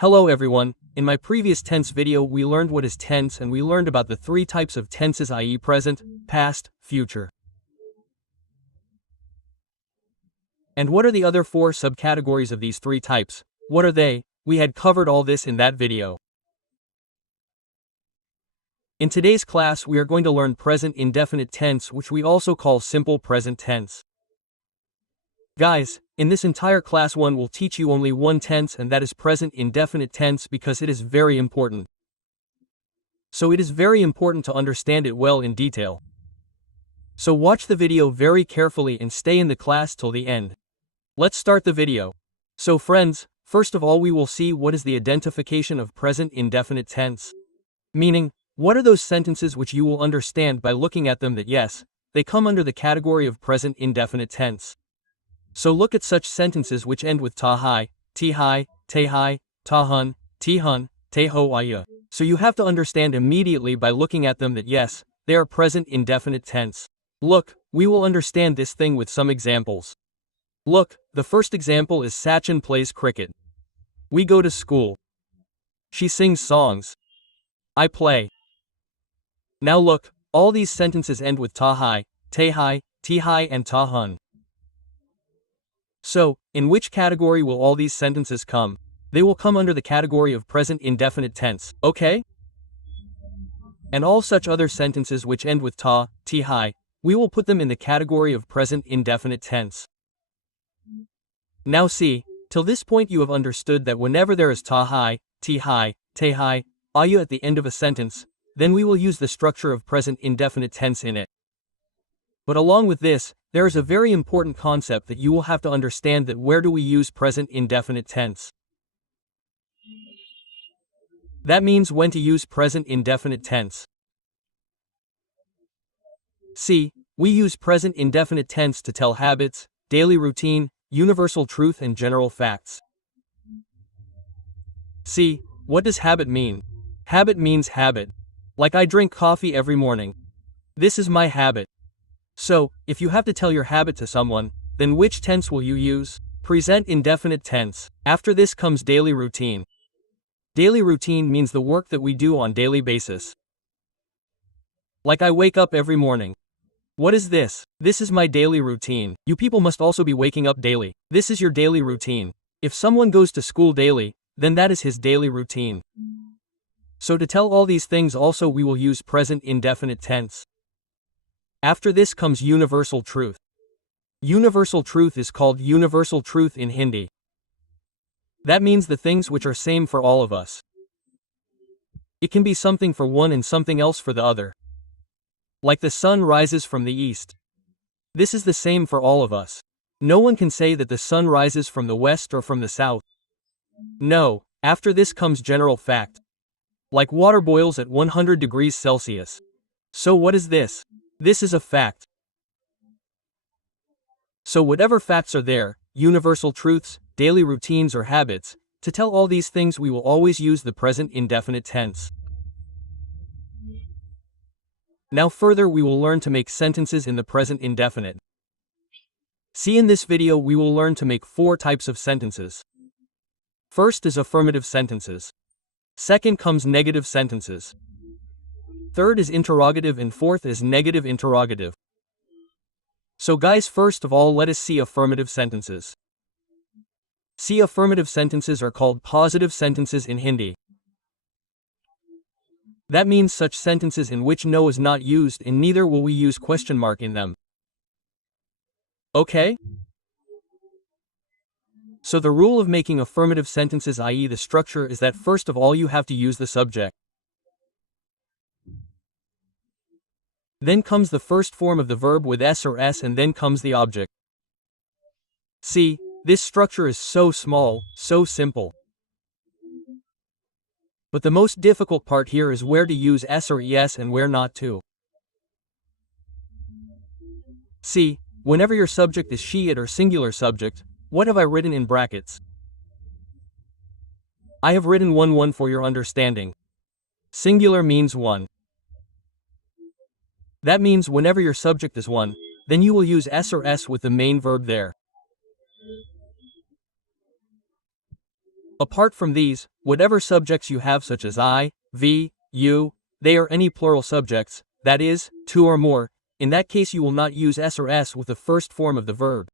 Hello everyone, in my previous tense video we learned what is tense and we learned about the three types of tenses, i.e. present, past, future. And what are the other four subcategories of these three types? What are they? We had covered all this in that video. In today's class we are going to learn present indefinite tense, which we also call simple present tense. Guys, in this entire class 1 will teach you only one tense, and that is present indefinite tense, because it is very important. So it is very important to understand it well in detail. So watch the video very carefully and stay in the class till the end. Let's start the video. So friends, first of all we will see what is the identification of present indefinite tense. Meaning, what are those sentences which you will understand by looking at them that yes, they come under the category of present indefinite tense. So look at such sentences which end with ta-hi, ti-hi, te-hi, ta-hun, ti-hun, te-ho-aya. So you have to understand immediately by looking at them that yes, they are present indefinite tense. Look, we will understand this thing with some examples. Look, the first example is Sachin plays cricket. We go to school. She sings songs. I play. Now look, all these sentences end with ta-hi, te-hi, ti-hi and ta-hun. So, in which category will all these sentences come? They will come under the category of present indefinite tense, okay? And all such other sentences which end with ta, ti, we will put them in the category of present indefinite tense. Now see, till this point you have understood that whenever there is ta-hi, ti-hi, te-hi, aya at the end of a sentence, then we will use the structure of present indefinite tense in it. But along with this, there is a very important concept that you will have to understand, that where do we use present indefinite tense? That means when to use present indefinite tense. See, we use present indefinite tense to tell habits, daily routine, universal truth and general facts. See, what does habit mean? Habit means habit. Like I drink coffee every morning. This is my habit. So, if you have to tell your habit to someone, then which tense will you use? Present indefinite tense. After this comes daily routine. Daily routine means the work that we do on daily basis. Like I wake up every morning. What is this? This is my daily routine. You people must also be waking up daily. This is your daily routine. If someone goes to school daily, then that is his daily routine. So to tell all these things also we will use present indefinite tense. After this comes universal truth. Universal truth is called universal truth in Hindi. That means the things which are same for all of us. It can be something for one and something else for the other. Like the sun rises from the east. This is the same for all of us. No one can say that the sun rises from the west or from the south. No, after this comes general fact. Like water boils at 100 degrees Celsius. So what is this? This is a fact. So whatever facts are there, universal truths, daily routines or habits, to tell all these things we will always use the present indefinite tense. Now further we will learn to make sentences in the present indefinite. See, in this video we will learn to make four types of sentences. First is affirmative sentences. Second comes negative sentences. Third is interrogative and fourth is negative interrogative. So guys, first of all let us see affirmative sentences. See, affirmative sentences are called positive sentences in Hindi. That means such sentences in which no is not used, and neither will we use question mark in them. Okay? So the rule of making affirmative sentences, i.e. the structure, is that first of all you have to use the subject. Then comes the first form of the verb with s or s, and then comes the object. See, this structure is so small, so simple. But the most difficult part here is where to use s or es and where not to. See, whenever your subject is she, it, or singular subject, what have I written in brackets? I have written 1 for your understanding. Singular means one. That means whenever your subject is one, then you will use s or s with the main verb there. Apart from these, whatever subjects you have such as I, we, you, they are any plural subjects, that is, two or more. In that case you will not use s or s with the first form of the verb.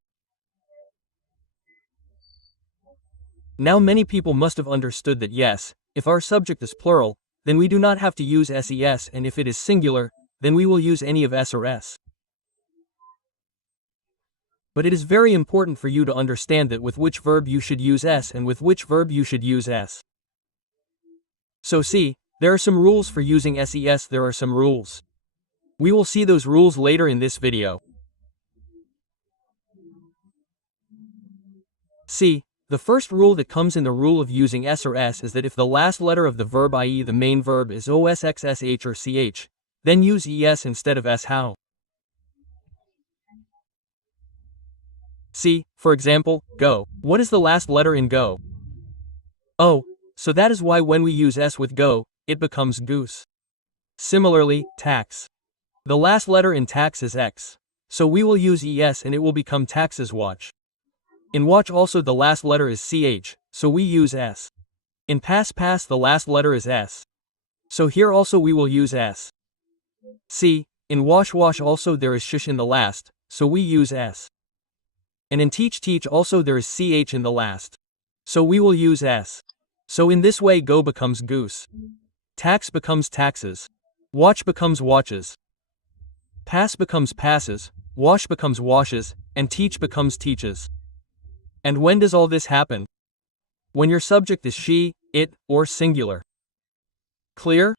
Now many people must have understood that yes, if our subject is plural, then we do not have to use ses, and if it is singular, then we will use any of s or s. But it is very important for you to understand that with which verb you should use s and with which verb you should use s. So see, there are some rules for using ses, there are some rules. We will see those rules later in this video. See, the first rule that comes in the rule of using s or s is that if the last letter of the verb, i.e. the main verb, is osxsh or ch, then use es instead of s. How? See, for example, go. What is the last letter in go? O. So that is why when we use s with go, it becomes goose. Similarly, tax. The last letter in tax is x. So we will use es and it will become taxes watch. In watch also the last letter is ch, so we use s. In pass the last letter is s. So here also we will use s. See, in wash also there is sh in the last, so we use s. And in teach also there is ch in the last. So we will use s. So in this way go becomes goose. Tax becomes taxes. Watch becomes watches. Pass becomes passes. Wash becomes washes. And teach becomes teaches. And when does all this happen? When your subject is she, it, or singular. Clear?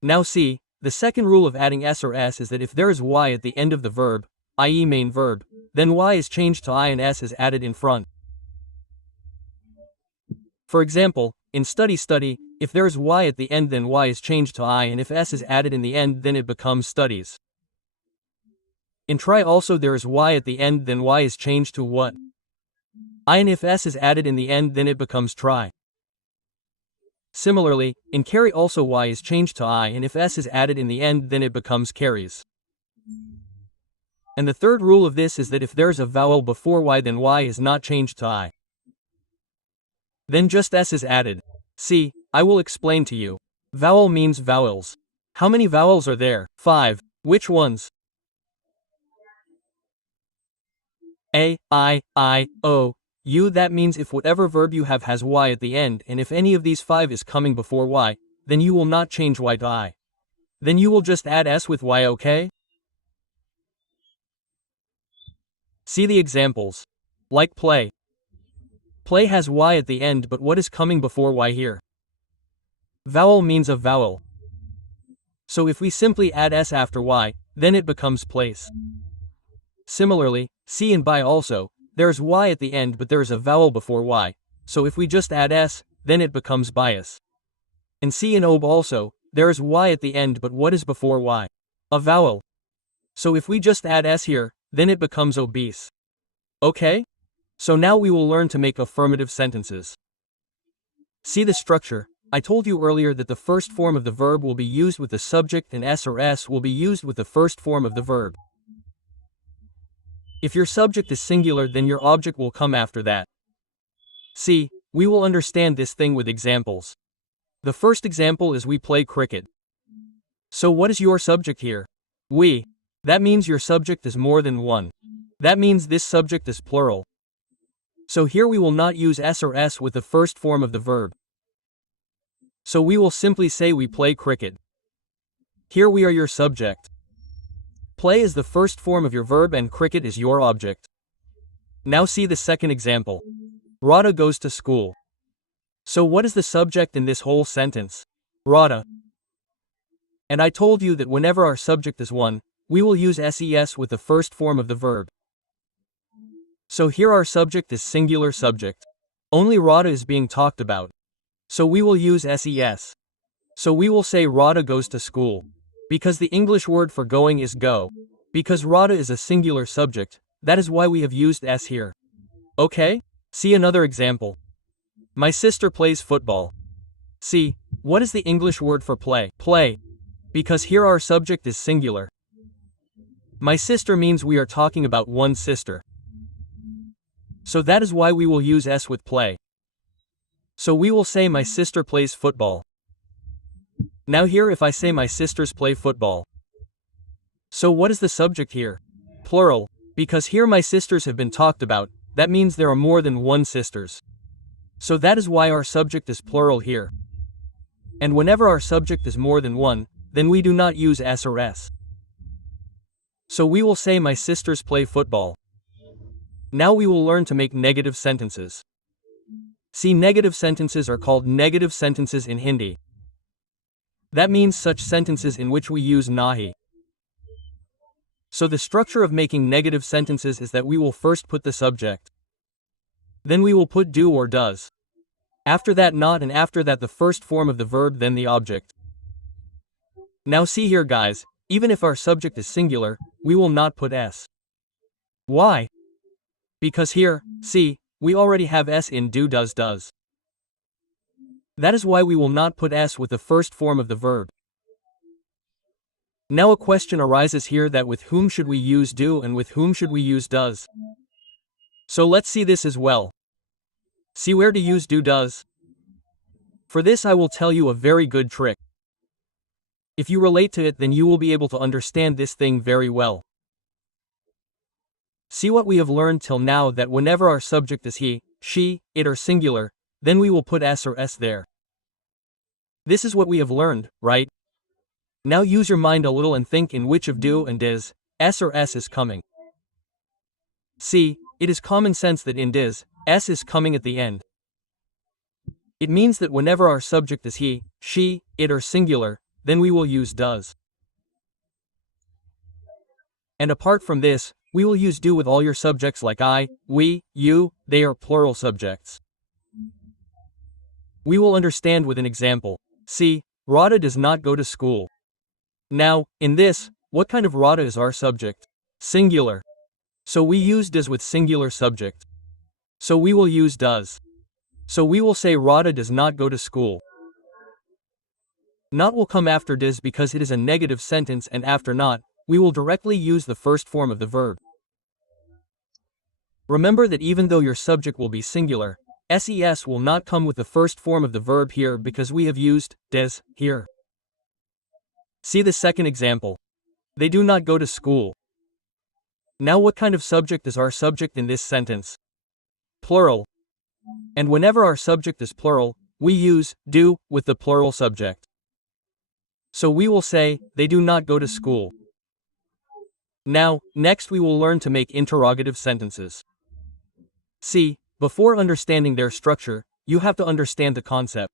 Now see, the second rule of adding s or s is that if there is y at the end of the verb, i.e. main verb, then y is changed to I and s is added in front. For example, in study, if there is y at the end then y is changed to I, and if s is added in the end then it becomes studies. In try also there is y at the end then y is changed to what? I, and if s is added in the end then it becomes try. Similarly, in carry also y is changed to I, and if s is added in the end then it becomes carries. And the third rule of this is that if there is a vowel before y then y is not changed to I. Then just s is added. See, I will explain to you. Vowel means vowels. How many vowels are there? 5. Which ones? A, I, O, U. That means if whatever verb you have has y at the end, and if any of these 5 is coming before y, then you will not change y to I. Then you will just add s with y, okay? See the examples. Like play. Play has y at the end, but what is coming before y here? Vowel means a vowel. So if we simply add s after y, then it becomes place. Similarly, see in buy also, there is y at the end but there is a vowel before y, so if we just add s, then it becomes bias. And see in ob also, there is y at the end but what is before y? A vowel. So if we just add s here, then it becomes obese. Okay? So now we will learn to make affirmative sentences. See the structure. I told you earlier that the first form of the verb will be used with the subject and s or s will be used with the first form of the verb. If your subject is singular then your object will come after that. See, we will understand this thing with examples. The first example is we play cricket. So what is your subject here? We. That means your subject is more than one. That means this subject is plural. So here we will not use s or s with the first form of the verb. So we will simply say we play cricket. Here we are your subject. Play is the first form of your verb and cricket is your object. Now see the second example. Radha goes to school. So what is the subject in this whole sentence? Radha. And I told you that whenever our subject is one, we will use ses with the first form of the verb. So here our subject is singular subject. Only Radha is being talked about. So we will use ses. So we will say Radha goes to school. Because the English word for going is go. Because Radha is a singular subject, that is why we have used s here. Okay? See another example. My sister plays football. See, what is the English word for play? Play. Because here our subject is singular. My sister means we are talking about one sister. So that is why we will use s with play. So we will say my sister plays football. Now here if I say my sisters play football. So what is the subject here? Plural, because here my sisters have been talked about, that means there are more than one sisters. So that is why our subject is plural here. And whenever our subject is more than one, then we do not use s or s. So we will say my sisters play football. Now we will learn to make negative sentences. See, negative sentences are called negative sentences in Hindi. That means such sentences in which we use nahi. So the structure of making negative sentences is that we will first put the subject. Then we will put do or does. After that not, and after that the first form of the verb, then the object. Now see here guys, even if our subject is singular, we will not put s. Why? Because here, see, we already have s in do does. That is why we will not put s with the first form of the verb. Now a question arises here that with whom should we use do and with whom should we use does? So let's see this as well. See where to use do does? For this I will tell you a very good trick. If you relate to it, then you will be able to understand this thing very well. See what we have learned till now, that whenever our subject is he, she, it or singular, then we will put s or s there. This is what we have learned, right? Now use your mind a little and think in which of do and is, s or s is coming. See, it is common sense that in dis, s is coming at the end. It means that whenever our subject is he, she, it or singular, then we will use does. And apart from this, we will use do with all your subjects like I, we, you, they are plural subjects. We will understand with an example. See, Radha does not go to school. Now, in this, what kind of Radha is our subject? Singular. So we use does with singular subject. So we will use does. So we will say Radha does not go to school. Not will come after does because it is a negative sentence, and after not, we will directly use the first form of the verb. Remember that even though your subject will be singular, ses will not come with the first form of the verb here because we have used des here. See the second example. They do not go to school. Now what kind of subject is our subject in this sentence? Plural. And whenever our subject is plural, we use do with the plural subject. So we will say, they do not go to school. Now, next we will learn to make interrogative sentences. See, before understanding their structure, you have to understand the concept.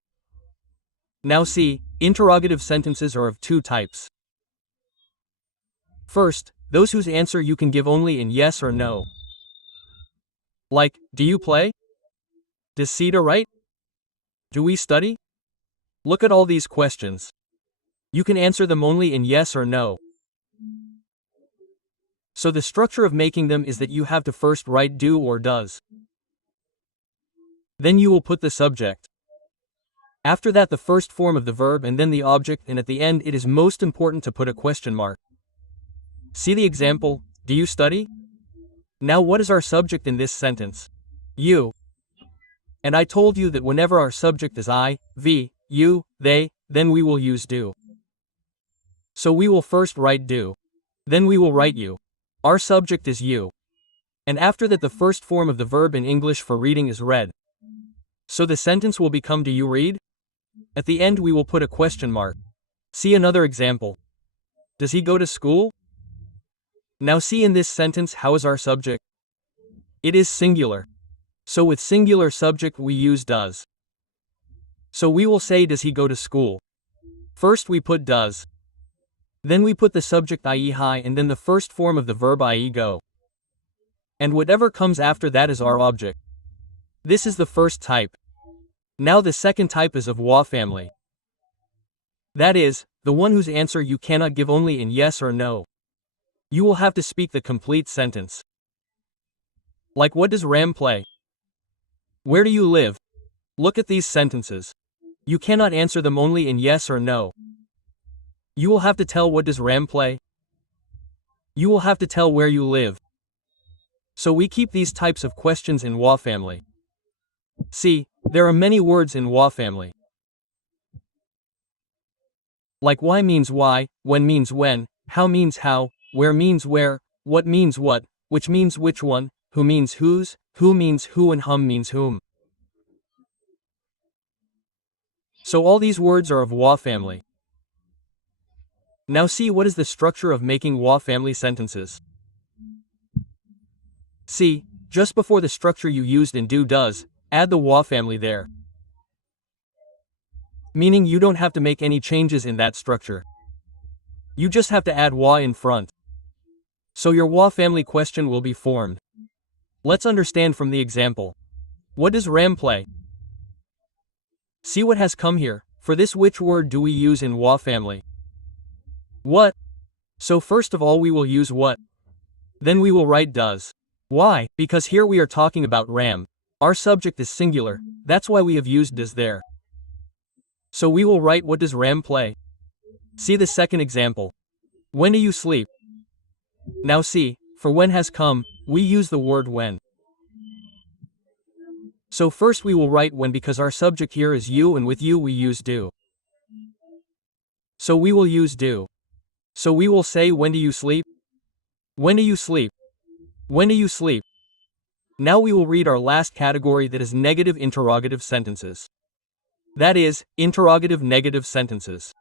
Now see, interrogative sentences are of two types. First, those whose answer you can give only in yes or no. Like, do you play? Does Sita write? Do we study? Look at all these questions. You can answer them only in yes or no. So the structure of making them is that you have to first write do or does. Then you will put the subject. After that the first form of the verb and then the object, and at the end it is most important to put a question mark. See the example, do you study? Now what is our subject in this sentence? You. And I told you that whenever our subject is I, we, you, they, then we will use do. So we will first write do. Then we will write you. Our subject is you. And after that the first form of the verb in English for reading is read. So the sentence will become do you read? At the end we will put a question mark. See another example. Does he go to school? Now see in this sentence how is our subject? It is singular. So with singular subject we use does. So we will say does he go to school? First we put does. Then we put the subject i.e. hi and then the first form of the verb i.e. go. And whatever comes after that is our object. This is the first type. Now the second type is of wa family. That is, the one whose answer you cannot give only in yes or no. You will have to speak the complete sentence. Like what does Ram play? Where do you live? Look at these sentences. You cannot answer them only in yes or no. You will have to tell what does Ram play? You will have to tell where you live. So we keep these types of questions in wa family. See, There are many words in wa family. Like why means why, when means when, how means how, where means where, what means what, which means which one, who means whose, who means who, and whom means whom. So all these words are of wa family. Now see what is the structure of making wa family sentences. See, just before the structure you used in do does, add the wa family there. Meaning you don't have to make any changes in that structure. You just have to add wa in front. So your wa family question will be formed. Let's understand from the example. What does Ram play? See what has come here. For this, which word do we use in wa family? What? So first of all we will use what. Then we will write does. Why? Because here we are talking about Ram. Our subject is singular, that's why we have used does there. So we will write what does Ram play. See the second example. When do you sleep? Now see, for when has come, we use the word when. So first we will write when because our subject here is you, and with you we use do. So we will use do. So we will say when do you sleep? When do you sleep? When do you sleep? Now we will read our last category, that is negative interrogative sentences. That is, interrogative negative sentences.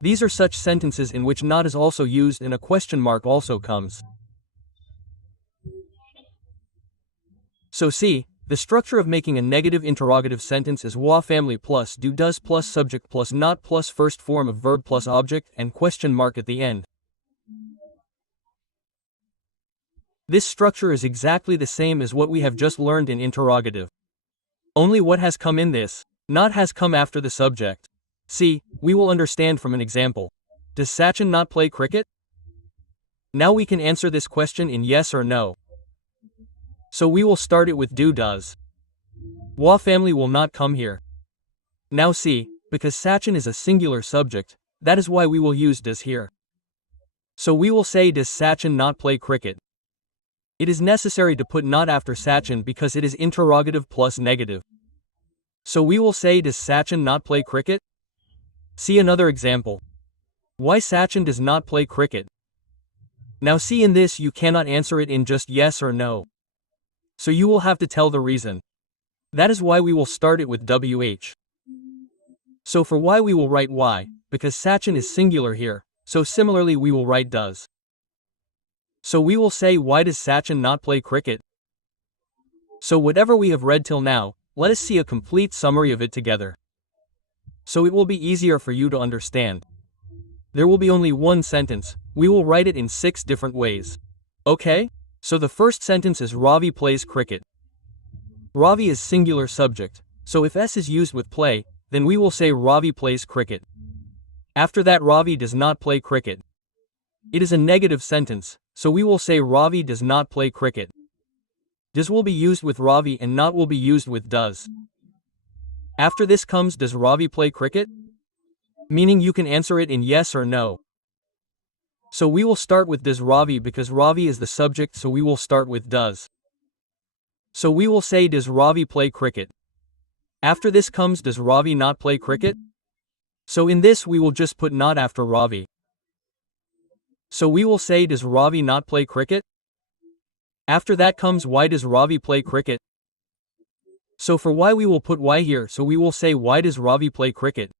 These are such sentences in which not is also used and a question mark also comes. So see, the structure of making a negative interrogative sentence is wa family plus do does plus subject plus not plus first form of verb plus object and question mark at the end. This structure is exactly the same as what we have just learned in interrogative. Only what has come in this, not has come after the subject. See, we will understand from an example. Does Sachin not play cricket? Now we can answer this question in yes or no. So we will start it with do does. Wa family will not come here. Now see, because Sachin is a singular subject, that is why we will use does here. So we will say does Sachin not play cricket? It is necessary to put not after Sachin because it is interrogative plus negative. So we will say does Sachin not play cricket? See another example. Why Sachin does not play cricket? Now see, in this you cannot answer it in just yes or no. So you will have to tell the reason. That is why we will start it with wh. So for why we will write why, because Sachin is singular here, so similarly we will write does. So we will say why does Sachin not play cricket? So whatever we have read till now, let us see a complete summary of it together. So it will be easier for you to understand. There will be only one sentence, we will write it in 6 different ways. Okay? So the first sentence is Ravi plays cricket. Ravi is singular subject, so if s is used with play, then we will say Ravi plays cricket. After that, Ravi does not play cricket. It is a negative sentence, so we will say Ravi does not play cricket. Does will be used with Ravi and not will be used with does. After this comes does Ravi play cricket? Meaning you can answer it in yes or no. So we will start with does Ravi because Ravi is the subject, so we will start with does. So we will say does Ravi play cricket? After this comes does Ravi not play cricket? So in this we will just put not after Ravi. So we will say does Ravi not play cricket? After that comes why does Ravi play cricket? So for why we will put why here, so we will say why does Ravi play cricket?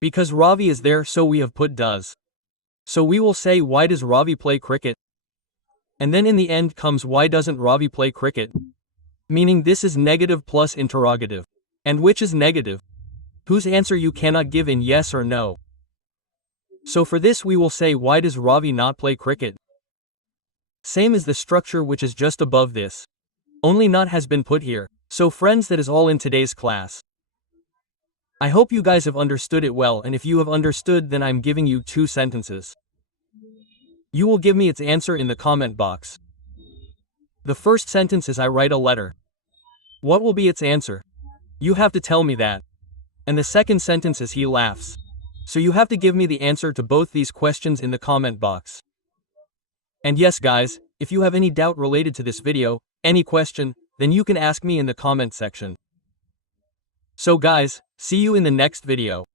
Because Ravi is there, so we have put does. So we will say why does Ravi play cricket? And then in the end comes why doesn't Ravi play cricket? Meaning this is negative plus interrogative. And which is negative? Whose answer you cannot give in yes or no. So for this we will say why does Ravi not play cricket? Same as the structure which is just above this. Only not has been put here. So friends, that is all in today's class. I hope you guys have understood it well, and if you have understood, then I'm giving you 2 sentences. You will give me its answer in the comment box. The first sentence is I write a letter. What will be its answer? You have to tell me that. And the second sentence is he laughs. So you have to give me the answer to both these questions in the comment box. And yes guys, if you have any doubt related to this video, any question, then you can ask me in the comment section. So guys, see you in the next video.